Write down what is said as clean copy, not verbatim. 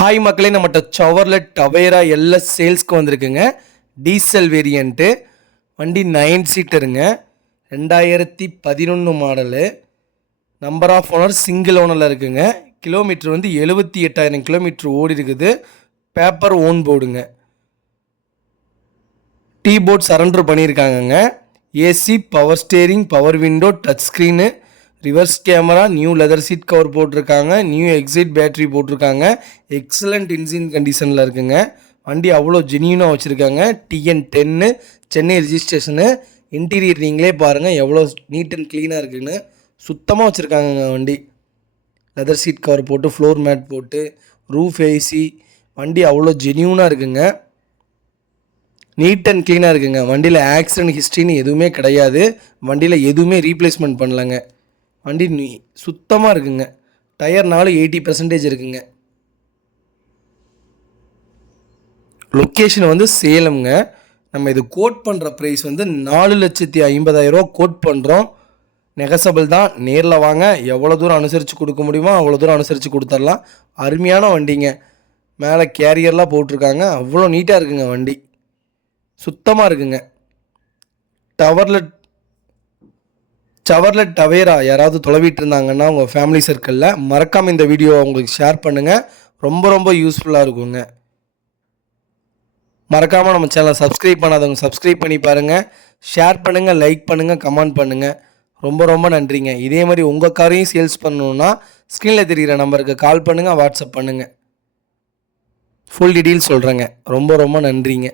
Hi மக்களே, நம்மகிட்ட Chevrolet Tavera LS சேல்ஸ்க்கு வந்திருக்குங்க. டீசல் வேரியண்ட்டு வண்டி 9 சீட்டருங்க. 2011 model. Number of owner single ஓனரில் இருக்குங்க. கிலோமீட்டர் வந்து 78,000 கிலோமீட்டர் ஓடி இருக்குது. பேப்பர் ஓன் போர்டுங்க. டீ போர்ட் சரண்டர் பண்ணியிருக்காங்கங்க. AC, power steering, power window, touch screen, reverse camera, new leather seat cover போட்டிருக்காங்க. நியூ எக்ஸிட் பேட்டரி போட்டிருக்காங்க. எக்ஸலண்ட் இன்ஜின் கண்டிஷனில் இருக்குங்க. வண்டி அவ்வளோ ஜென்யூனாக வச்சுருக்காங்க. TN10 சென்னை ரிஜிஸ்ட்ரேஷனு. இன்டீரியர் நீங்களே பாருங்கள் எவ்வளோ நீட் அண்ட் க்ளீனாக இருக்குதுன்னு. சுத்தமாக வச்சுருக்காங்கங்க வண்டி. லெதர் சீட் கவர் போட்டு, ஃப்ளோர் மேட் போட்டு, ரூஃப் ஏசி. வண்டி அவ்வளோ ஜென்யூனாக இருக்குங்க. நீட் அண்ட் க்ளீனாக இருக்குங்க. வண்டியில் ஆக்சிடென்ட் ஹிஸ்ட்ரின்னு எதுவுமே கிடையாது. வண்டியில் எதுவுமே ரீப்ளேஸ்மெண்ட் பண்ணலங்க. வண்டி சுத்தமாக இருக்குங்க. டயர் 80% இருக்குங்க. லொக்கேஷன் வந்து சேலம்ங்க. நம்ம இது கோட் பண்ணுற ப்ரைஸ் வந்து 4,50,000 கோட் பண்ணுறோம். நெகசபிள் தான். நேரில் வாங்க, எவ்வளோ தூரம் அனுசரித்து கொடுக்க முடியுமோ அவ்வளோ தூரம் அனுசரித்து கொடுத்துடலாம். அருமையான வண்டிங்க. மேலே கேரியர்லாம் போட்டிருக்காங்க. அவ்வளோ நீட்டாக இருக்குங்க வண்டி. சுத்தமாக இருக்குங்க. Chevrolet Tavera யாராவது தொலைவிட்டு இருந்தாங்கன்னா உங்கள் ஃபேமிலி சர்க்கிளில் மறக்காமல் இந்த வீடியோவை உங்களுக்கு ஷேர் பண்ணுங்கள். ரொம்ப யூஸ்ஃபுல்லாக இருக்குங்க. மறக்காமல் நம்ம சேனலை சப்ஸ்கிரைப் பண்ணாதவங்க சப்ஸ்கிரைப் பண்ணி பாருங்கள். ஷேர் பண்ணுங்கள், லைக் பண்ணுங்கள், கமெண்ட் பண்ணுங்கள். ரொம்ப நன்றிங்க. இதே மாதிரி உங்கள் காரையும் சேல்ஸ் பண்ணணுன்னா ஸ்க்ரீனில் தெரிகிற நம்பருக்கு கால் பண்ணுங்கள், வாட்ஸ்அப் பண்ணுங்கள். ஃபுல் டீட்டெயில்ஸ் சொல்கிறேங்க. ரொம்ப நன்றிங்க.